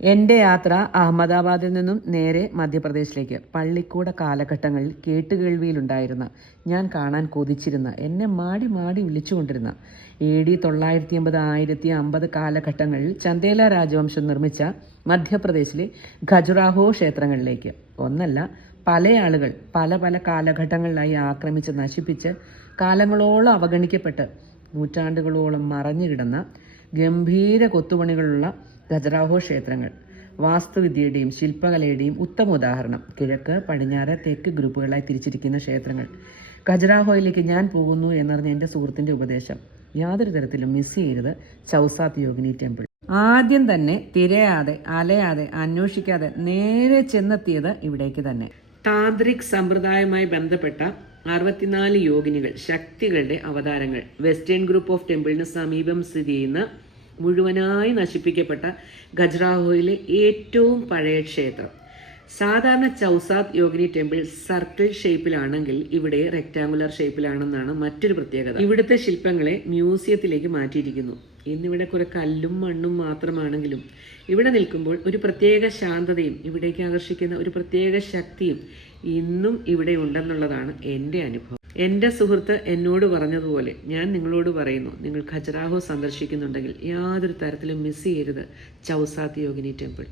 എൻ്റെ യാത്ര അഹമ്മദാബാദിൽ നിന്നും നേരെ മധ്യപ്രദേശിലേക്ക്. പള്ളിക്കൂട കാലഘട്ടങ്ങളിൽ കേട്ടുകേൾവിയിലുണ്ടായിരുന്ന, ഞാൻ കാണാൻ കൊതിച്ചിരുന്ന, എന്നെ മാടി മാടി വിളിച്ചുകൊണ്ടിരുന്ന AD 950 1050 കാലഘട്ടങ്ങളിൽ ചന്ദേല രാജവംശം നിർമ്മിച്ച മധ്യപ്രദേശിലെ ഖജുറാഹോ ക്ഷേത്രങ്ങളിലേക്ക്. ഒന്നല്ല, പല ആളുകൾ പല പല കാലഘട്ടങ്ങളിലായി ആക്രമിച്ച് നശിപ്പിച്ച് കാലങ്ങളോളം അവഗണിക്കപ്പെട്ട് നൂറ്റാണ്ടുകളോളം മറഞ്ഞു കിടന്ന ഗംഭീര കൊത്തുപണികളുള്ള ഖജുറാഹോ ക്ഷേത്രങ്ങൾ വാസ്തുവിദ്യയുടെയും ശില്പകലയുടെയും ഉത്തമ ഉദാഹരണം. കിഴക്ക്, പടിഞ്ഞാറ്, തെക്ക് ഗ്രൂപ്പുകളായി തിരിച്ചിരിക്കുന്ന ക്ഷേത്രങ്ങൾ. ഖജുറാഹോയിലേക്ക് ഞാൻ പോകുന്നു എന്നറിഞ്ഞ എൻ്റെ സുഹൃത്തിൻ്റെ ഉപദേശം: യാതൊരു തരത്തിലും മിസ് ചെയ്യരുത് ചൗസാത്ത് യോഗിനി ടെമ്പിൾ. ആദ്യം തന്നെ തിരയാതെ അലയാതെ അന്വേഷിക്കാതെ നേരെ ചെന്നെത്തിയത് ഇവിടേക്ക് തന്നെ. താന്ത്രിക് സമ്പ്രദായവുമായി ബന്ധപ്പെട്ട 64 യോഗിനികൾ, ശക്തികളുടെ അവതാരങ്ങൾ. വെസ്റ്റേൺ ഗ്രൂപ്പ് ഓഫ് ടെമ്പിളിന് സമീപം സ്ഥിതി ചെയ്യുന്ന മുഴുവനായി നശിപ്പിക്കപ്പെട്ട ഖജുറാഹോയിലെ ഏറ്റവും പഴയ ക്ഷേത്രം. സാധാരണ ചൗസാത്ത് യോഗിനി ടെമ്പിൾ സർക്കിൾ ഷേപ്പിലാണെങ്കിൽ ഇവിടെ റെക്ടാങ്കുലർ ഷേപ്പിലാണെന്നാണ് മറ്റൊരു പ്രത്യേകത. ഇവിടുത്തെ ശില്പങ്ങളെ മ്യൂസിയത്തിലേക്ക് മാറ്റിയിരിക്കുന്നു. ഇന്നിവിടെ കുറെ കല്ലും മണ്ണും മാത്രമാണെങ്കിലും ഇവിടെ നിൽക്കുമ്പോൾ ഒരു പ്രത്യേക ശാന്തതയും ഇവിടേക്ക് ആകർഷിക്കുന്ന ഒരു പ്രത്യേക ശക്തിയും ഇന്നും ഇവിടെ ഉണ്ടെന്നുള്ളതാണ് എൻ്റെ അനുഭവം. എൻ്റെ സുഹൃത്ത് എന്നോട് പറഞ്ഞതുപോലെ ഞാൻ നിങ്ങളോട് പറയുന്നു, നിങ്ങൾ ഖജുറാഹോ സന്ദർശിക്കുന്നുണ്ടെങ്കിൽ യാതൊരു തരത്തിലും മിസ് ചെയ്യരുത് ചൗസാത്ത് യോഗിനി ടെമ്പിൾ.